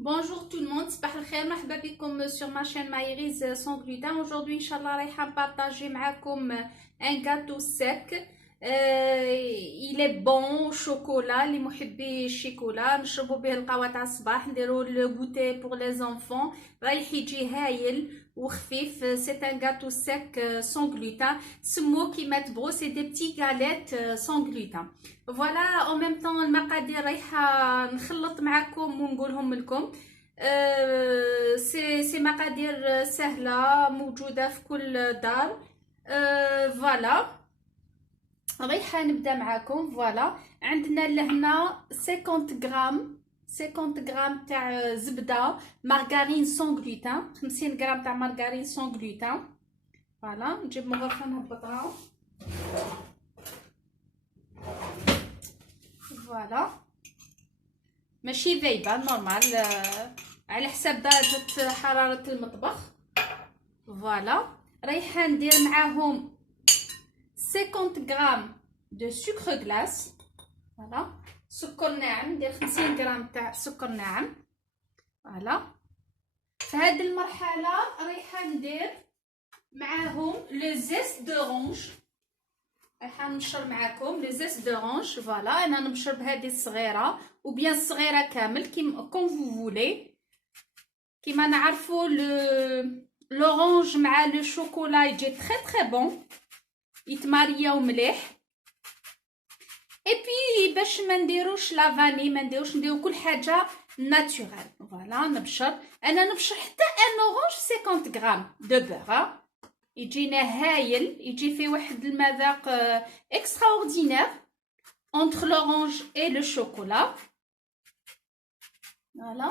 Bonjour tout le monde, صباح الخير. مرحبا بكم sur ma chaîne Maïris sans gluten. Aujourd'hui inchallah رايحه نبارطاجي معاكم un gâteau sec. il est bon au chocolat. اللي محبي الشوكولا نشربوا به القهوه تاع الصباح، نديروا لو غوتي pour les enfants. رايح يجي هايل وخفيف. c'est un gâteau sec sans gluten. سموه كيما تبغوا، c'est des petits galettes sans gluten. فوالا en même temps المقادير رايحه نخلط معاكم ونقولهم لكم. سي مقادير سهله موجوده في كل دار. فوالا رايحه نبدا معاكم. فوالا عندنا لهنا 50 غرام 50 غرام تاع زبده مارغارين سون غلوتين، 50 غرام تاع مارغارين سون غلوتين. فوالا نجيب مغرفه نهبطها. فوالا ماشي ذايبه، نورمال على حساب درجه حراره المطبخ. فوالا رايحه ندير معاهم 50 غرام دو سكر غلاس. فوالا سكر ناعم، ندير 50 غرام تاع سكر ناعم. فوالا في هذه المرحله رايحه ندير معاهم لو زيست دورانج. رايحه نشر معاكم لي زيست دورانج. فوالا انا نبشر بهذه الصغيره وبيان الصغيره كامل كيما كون فو فولي. كيما نعرفوا لورانج مع لو شوكولا يجي تري بون، يتمارياو مليح. اي بي باش ما نديروش لا فاني، ما نديرو كل حاجه ناتورال. فوالا نبشر، انا نبشر حتى ان اورانج 50 غرام دو بور. يجينا هايل، يجي فيه واحد المذاق اكستراوردينير entre l'orange et le chocolat. Voilà.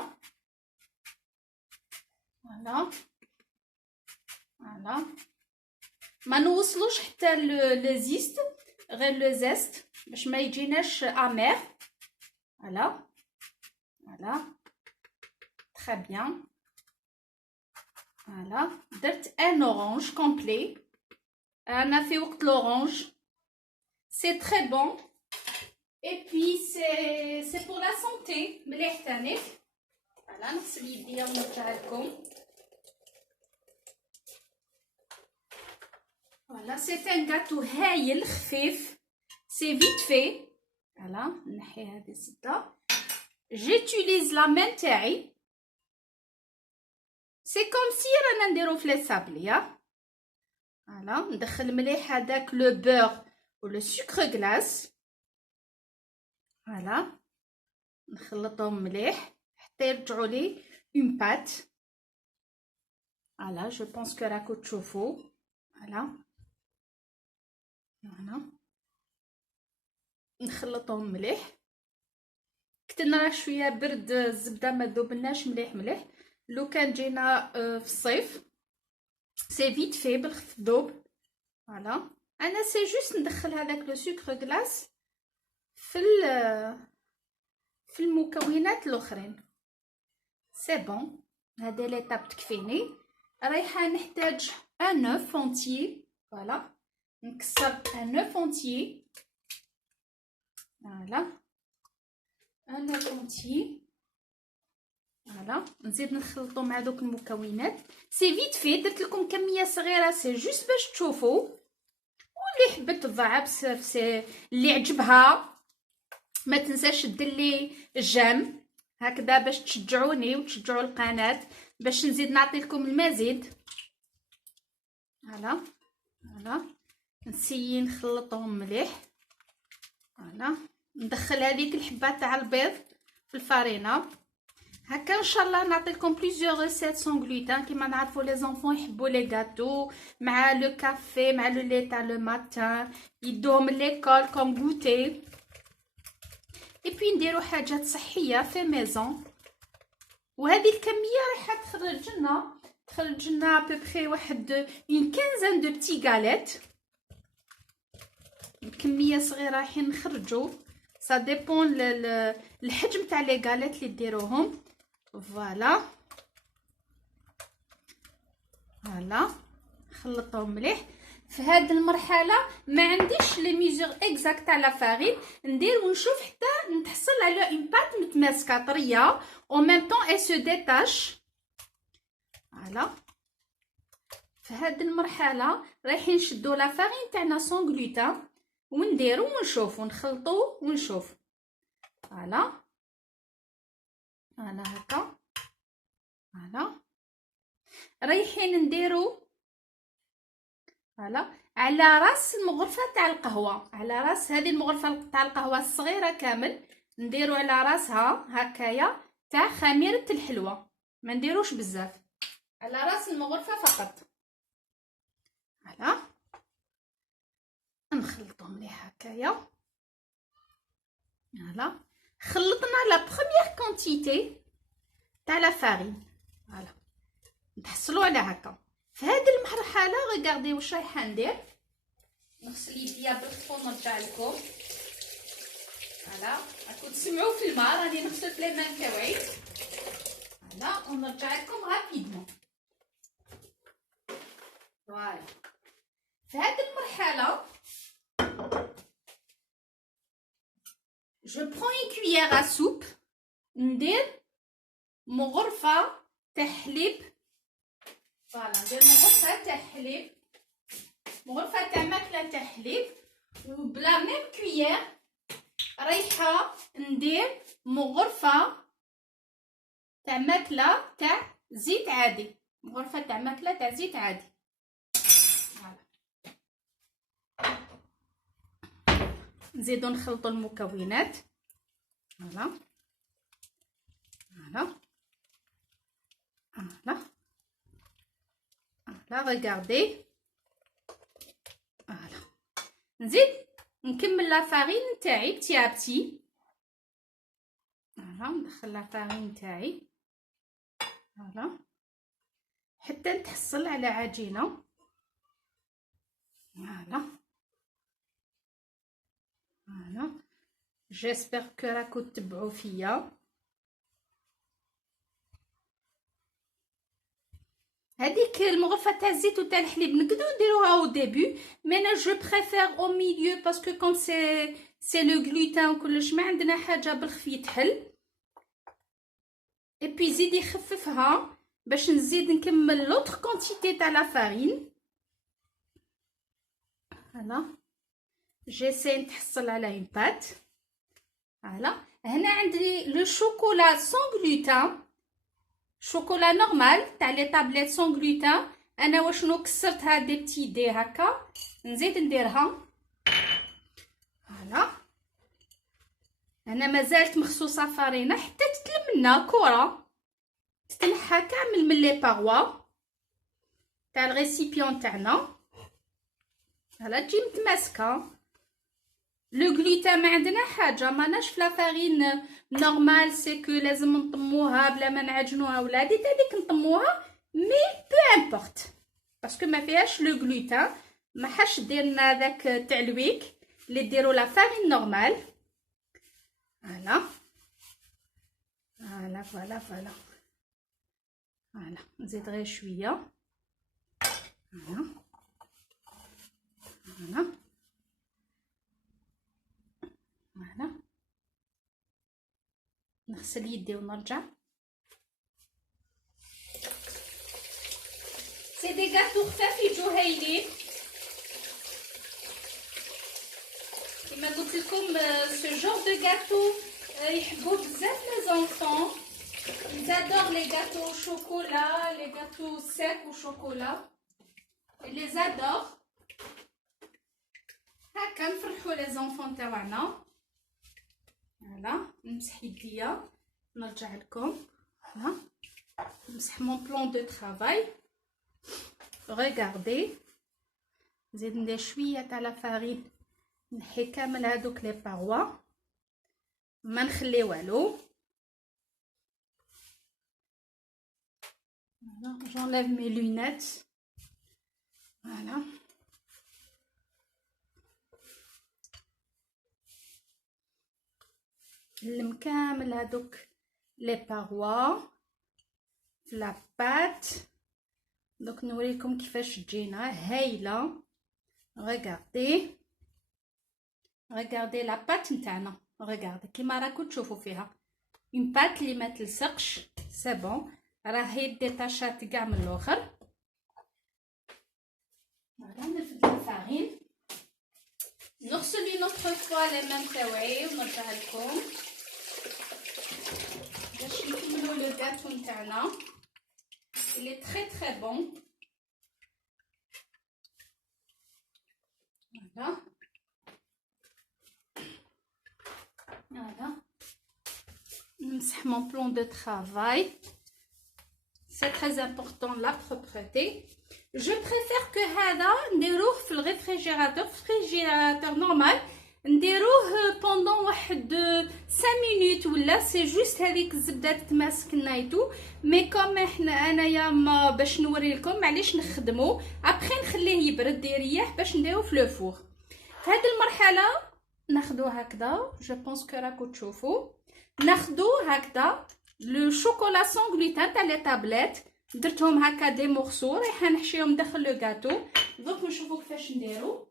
Voilà. Voilà. ما نوصلوش حتى لو زيست، غير لو زيست باش ما يجيناش امير. فوالا فوالا تري بيان. فوالا درت ان اورانج كومبلي. انا في وقت لورانج سي تري بون. et puis c'est pour la santé مليح تاني. فوالا نغسل يديا ونرجع لكم. فوالا سي ان غاتو هايل خفيف، سي فيت في. فوالا نحي هذه الزبده. جيتيليز لا مان تاعي، سي كوم سي رانا نديرو في لي سابليه. فوالا ندخل مليح هذاك لو بور ولو سكر غلاس. فوالا نخلطهم مليح حتى يرجعوا لي اون بات. فوالا جو بونس كو راكو تشوفوا. فوالا فوالا نخلطهم مليح. كتنا راه شويه برد، الزبده ما ذوبناش مليح. لو كان جينا في الصيف سي فيت في بالخف ذوب. فوالا انا سي جوست ندخل هذاك لو سكر غلاس في المكونات الاخرين. سي بون، هذه ليطاب تكفيني. رايحه نحتاج ان اوف اونتيي. فوالا نكسر ان اوف اونتيي. فوالا ان اوف اونتيي. فوالا نزيد نخلطو مع دوك المكونات. سي فيت في، درت لكم كميه صغيره سي جوست باش تشوفوا. واللي حبت تضعف اللي عجبها ما تنساش دير لي جيم هكذا باش تشجعوني وتشجعوا القناه باش نزيد نعطي لكم المزيد. فوالا فوالا نسيي نخلطهم مليح. فوالا ندخل هذيك الحبات تاع البيض في الفارينه. هكا ان شاء الله نعطي لكم بليزيور ريسيت سون غلوتين. كيما نعرفوا لي زونفون يحبوا لي غاتو مع لو كافي مع لو لي تاع لو ماتان، يدوهم ليكول كوم غوتي. اي بي نديرو حاجات صحيه في ميزون. وهذه الكميه رايحه تخرج لنا ببخي واحد اون كانزان دو بتي غاليت. كميه صغيره رايحين نخرجوا، سا ديبون الحجم تاع لي غاليت اللي ديروهم. فوالا فوالا خلطهم مليح. في هذه المرحله ما عنديش لي ميزور اكزاكت تاع لا فارين، ندير ونشوف حتى نتحصل على اون بات متماسكه طريه او ميم طون اي سو ديتاش. فوالا في هذه المرحله رايحين نشدو لا فارين تاعنا سون غلوتين ونديرو ونشوفو نخلطو ونشوف. فوالا فوالا هكا. فوالا رايحين نديرو فوالا على راس المغرفه تاع القهوه، على راس هذه المغرفه تاع القهوه الصغيره كامل نديرو على راسها هكايا تاع خميره الحلوه، ما نديروش بزاف، على راس المغرفه فقط. فوالا نخلطو مليح هكايا. فوالا خلطنا لا بروميير كونتيتي تاع لا فارين. فوالا نحصلوا على هكا. في هذه المرحله ريغاردي واش رايحه ندير، نغسل يديا بالخو ونرجع لكم. فوالا راكم تسمعوا في الماء راني نغسل في لي مان تاوعي. فوالا ونرجع لكم رابيدمون. فوالا في هذه المرحله je prends une cuillère à soupe ندير مغرفه تاع حليب. فوالا ندير مغرفه تاع حليب، مغرفه تاع ماكله تاع حليب، وبلا ميم كويير رايحه ندير مغرفه تاع ماكله تاع زيت عادي، مغرفه تاع ماكله تاع زيت عادي. نزيدو نخلطو المكونات. فوالا فوالا فوالا فوالا ريغاردي. فوالا نزيد نكمل لا فارين تاعي بتي ا بتي. فوالا ندخل لا فارين تاعي. فوالا حتى نتحصل على عجينه. فوالا فوالا جيسبر كو راكو تتبعوا فيا. هذيك المغرفه تاع الزيت وتاع الحليب نقدروا نديروها او ديبي، مي انا جو بريفير او ميليو باسكو كوم سي لو غلوتين وكلش ما عندنا حاجه بالخفي تحل. اي بي زيدي خففها باش نزيد نكمل لوطر كونتيتي تاع لا فارين. فوالا جيسي نتحصل على اون بات. فوالا هنا عندي لو شوكولا سون غلوتين، شوكولا نورمال تاع لي طابليت سون غلوتين. انا واشنو كسرتها دي بتي دي هكا نزيد نديرها. فوالا انا مازالت مخصوصه فرينه حتى تتلم لنا كره تتنحى كامل من لي باغوا تاع الريسيبيون تاعنا. فوالا تجي متماسكه. لو غلوتين ما عندنا حاجه، ماناش في لا فارين نورمال سي كو لازم نطموها بلا ما نعجنوها ولا هذيك نطموها، مي بو امبورط باسكو ما فيهاش لو غلوتين. ما حاش ديرنا داك تاع الويك اللي ديروا لا فارين نورمال. فوالا فوالا فوالا فوالا فوالا نزيد غير شويه. فوالا فوالا فوالا نغسل يدي ونرجع. سي دي غاتو خفاف يجو هايلين كما قلت لكم. سو جور دو غاتو يحبوه بزاف لي زونفون. زادور لي غاتو شوكولا، لي غاتو سيك و شوكولا لي زادور. هكا نفرحوا لي زونفون تاعنا. فوالا نمسح يديا نرجع لكم. فوالا نمسح مون بلون دو طرافاي. ريغاردي نزيد ندير شويه تاع لا فارين نحي كامل هادوك لي باغوا ما نخلي والو. فوالا جونليف مي لونيت. فوالا نلم كامل هادوك لي باغوا في لا بات. دوك نوريكم كيفاش تجينا هايله. regardez regardez la pâte نتاعنا. regardez كيما راكم تشوفوا فيها une pâte اللي ما تلصقش. سي بون راهي ديتاشات كاع من الاخر. فوالا نرفد الفارين نغسل une autre fois les mains تاوعي ونرجع لكم باش نكملوا لو غاتو نتاعنا. il est très très bon. voilà voilà نمسح mon plan de travail. c'est très important la propreté. je préfère que هذا نديروه في الريفريجيراتور. فريجيراتور نورمال نديروه pendant واحد 5 minutes ولا سي جوست هذيك الزبده تتماسك نايتو. مي كوم احنا انايا ما باش نوري لكم معليش نخدمو ابخي نخليه يبرد يريح باش نديروه في لو فور. في هذه المرحله ناخذو هكذا. جو بونس كو راكو تشوفوا ناخذو هكذا لو شوكولا سون غلوتين تاع لي طابليت. درتهم هكا دي مورسو رايحه نحشيهم داخل لو غاتو. دوك نشوفوا كيفاش نديرو.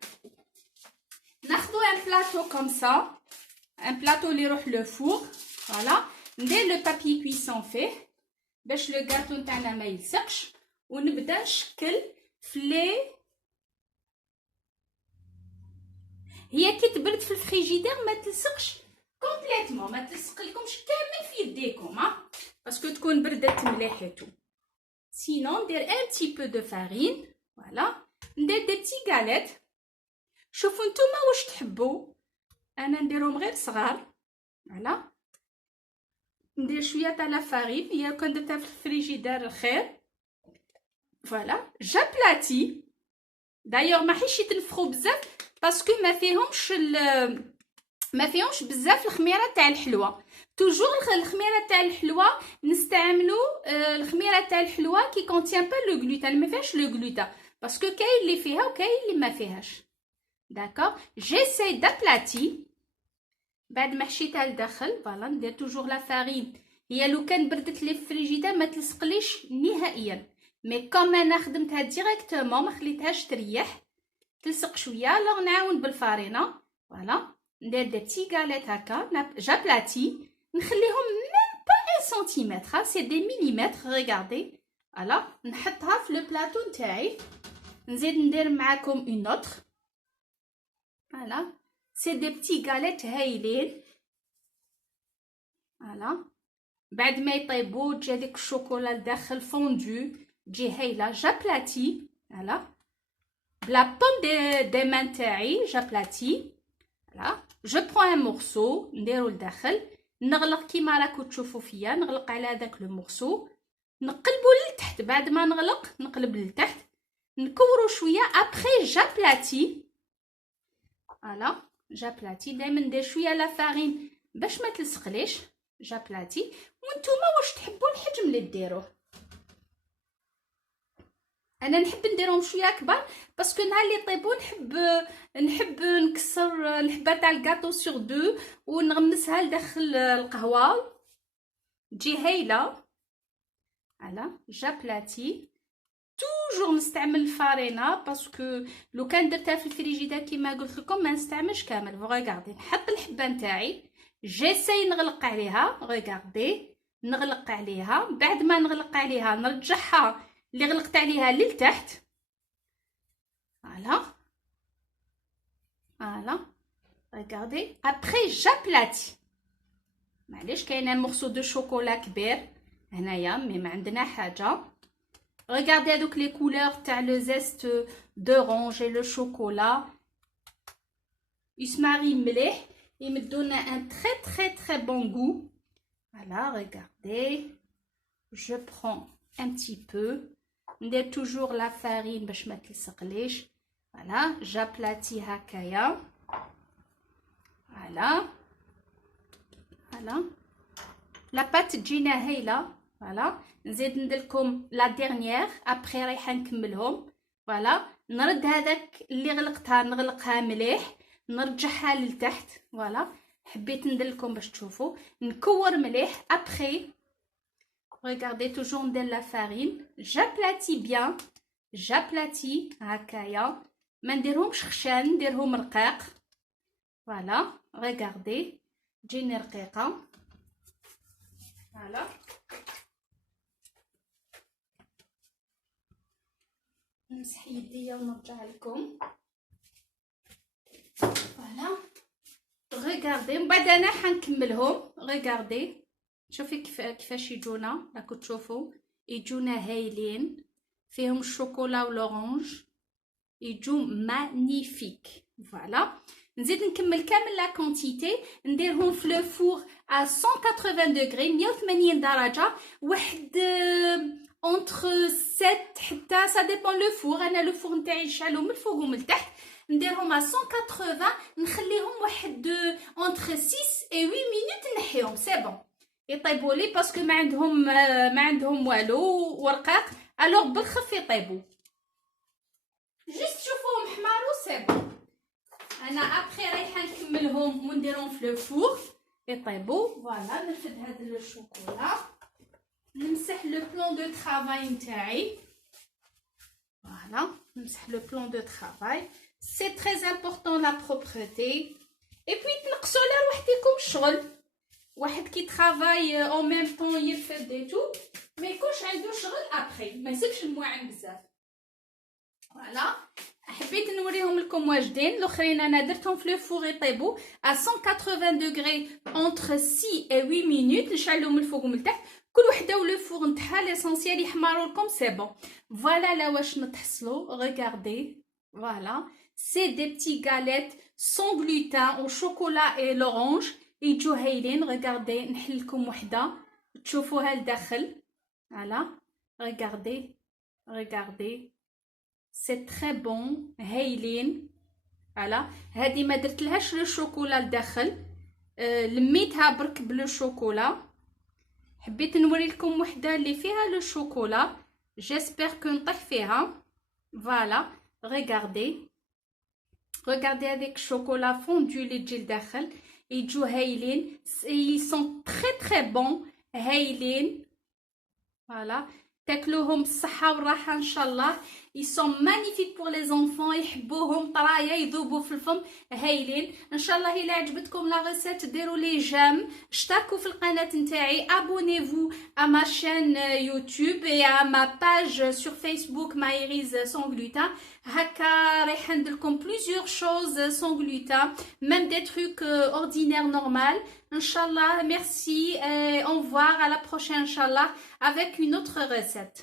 ناخذو ان بلاطو كوم سا ان بلاطو اللي يروح لو فور. فوالا ندير لو بابي كويسون فيه باش لو غاتو نتاعنا ما يلصقش ونبدا نشكل في لي. هي كي تبرد في الفريجيدير ما تلصقش كومبليتمون ما تلصق لكمش كامل في يديكم باسكو تكون بردت مليحتو. سينون ندير ان بتي بو دو فارين. فوالا ندير دي بتي غاليت. شوفوا نتوما واش تحبوا. انا نديرهم غير صغار. فوالا ندير شويه تاع لا فارين هي كون درتها في الفريجيدير خير. فوالا جابلاتي دايوغ ما حيش يتنفخوا بزاف باسكو ما فيهمش بزاف الخميره تاع الحلوى. توجور الخميره تاع الحلوى نستعملوا الخميره تاع الحلوى كي كونتيان با لو غلوتين ما فيهاش لو غلوتا باسكو كاين اللي فيها وكاين اللي ما فيهاش. داكوغ جيساي دابلاتي بعد ما حشيتها لداخل. فوالا ندير توجور لا فارين. هي لو كان بردت لي فريجيدا ما تلصقليش نهائيا. مي كوم انا خدمتها ديريكتومون ما خليتهاش تريح تلصق شويه لو نعاون بالفارينه. فوالا ندير دي بتي غاليت هكا جابلاتي نخليهم ميم با 1 سنتيمتر سي دي مليمتر. ريغاردي فوالا نحطها في لو بلاطو نتاعي. نزيد ندير معاكم اون اوتر. فوالا سي دي بتي غاليت هايلين. فوالا بعد ما يطيبوا تجي هذيك الشوكولا لداخل فوندو تجي هايله. جابلاتي فوالا بلا بوم دي مان تاعي جابلاتي. فوالا جو برون ان مورسو نديرو لداخل نغلق كيما راكو تشوفوا فيا. نغلق على هذاك لو مورسو نقلبو لتحت. بعد ما نغلق نقلب لتحت نكورو شويه ابخي جابلاتي. فوالا جابلاتي دائما ندير شويه لا فارين باش ما تلصقليش. جابلاتي وانتوما واش تحبوا الحجم اللي ديروه. انا نحب نديرهم شويه كبار باسكو نهار اللي يطيبوا نحب نكسر الحبه تاع الكاطو سور دو ونغمسها لداخل القهوه تجي هايله. على جابلاتي توجور نستعمل الفارينه باسكو لو كان درتها في الفريجيدير كيما قلت لكم ما نستعملش كامل. ريغاردي نحط الحبه نتاعي جيساي نغلق عليها. ريغاردي نغلق عليها. بعد ما نغلق عليها نرجعها اللي غلقت عليها للتحت. فوالا فوالا ريغاردي ابري جابلاتي. معليش كاين ان مورسو دو شوكولا كبير هنايا مي ما عندنا حاجه. ريغاردي هذوك لي كولور تاع لو زيست دورانج لو شوكولا يسماري مليح يمدونا ان تري تري تري بون غو. فوالا ريغاردي جو برون un petit peu. ندير توجور لا فارين باش ما تلصقليش. فوالا جابلاتي هكايا. فوالا فوالا لا بات تجينا هايله. فوالا نزيد نديرلكم لا ديرنيير ابري رايحه نكملهم. فوالا نرد هذاك اللي غلقتها نغلقها مليح نرجعها للتحت. فوالا حبيت نديرلكم باش تشوفوا نكور مليح. ابري regardez toujours ندير لا فارين. j'aplatis bien j'aplatis هكايا ما نديرهمش خشان، نديرهم رقاق. فوالا ريغاردي تجيني رقيقه. فوالا نمسح يديا ونرجع لكم. فوالا ريغاردي من بعد انا حنكملهم. ريغاردي شوفي كيفاش يجونا، راكم تشوفوا يجونا هايلين، فيهم الشوكولا ولورانج، يجو مانيفيك. فوالا نزيد نكمل كامل لا كونتيتي، نديرهم في لو فور ا 180 دوغري 180 درجه، واحد اونتر 7 حتى سا ديبون لو فور. انا لو فور نتاعي نشعلو من الفوق ومن التحت، نديرهم ا 180 نخليهم واحد اونتر 6 و 8 مينوت نحيهم سي بون يطيبوا لي، باسكو ما عندهم والو ورقاق، الوغ بالخف يطيبوا. جست شوفوهم حمارو سي بون. انا ابخي رايحه نكملهم ونديرهم في لو فور يطيبوا. فوالا نرفد هذا الشوكولا، نمسح لو بلون دو طرافاي نتاعي. فوالا نمسح لو بلون دو طرافاي، سي تري امبورطون لا بروبريتي. اي بوي تنقصوا على روحتكم الشغل. واحد كي طرافاي او ميم طون يرفد اي تو، ما يكونش عنده شغل ابخي، ما يسيبش المواعن بزاف. فوالا حبيت نوريهم لكم واجدين. الاخرين انا درتهم في لو فور يطيبوا ا 180 دوغري اونتر 6 و 8 مينوت، نشعلهم من الفوق ومن التحت، كل وحده ولو فور نتاعها ليسونسيال يحمروا لكم سي بون. فوالا لا واش نتحصلوا. ريغاردي فوالا سي دي بتي غاليت سون غلوتين او شوكولا اي لورانج، يجو هايلين. ريغاردي نحل لكم وحده تشوفوها لداخل. فوالا ريغاردي سي تري بون هايلين. فوالا هادي ما درتلهاش لو شوكولا لداخل، لميتها برك بلو شوكولا. حبيت نوري لكم وحده اللي فيها لو شوكولا، جيسبر كو نطيح فيها. فوالا ريغاردي هذيك الشوكولا فوندو اللي تجي لداخل، يجو هايلين، ils sont très très bons هايلين. فوالا تاكلوهم بالصحه والراحه ان شاء الله. ils sont magnifiques pour les enfants، يحبوهم طرايه يذوبوا في الفم هايلين. ان شاء الله الا عجبتكم لا ريسيت ديروا لي جيم، اشتركوا في القناه نتاعي، abonnez-vous à ma chaîne YouTube et à ma page sur Facebook Maëryse sans gluten. هكا رايحه ندير لكم plusieurs choses sans gluten, même des trucs ordinaires normal. Inch'Allah, merci et au revoir à la prochaine Inch'Allah avec une autre recette.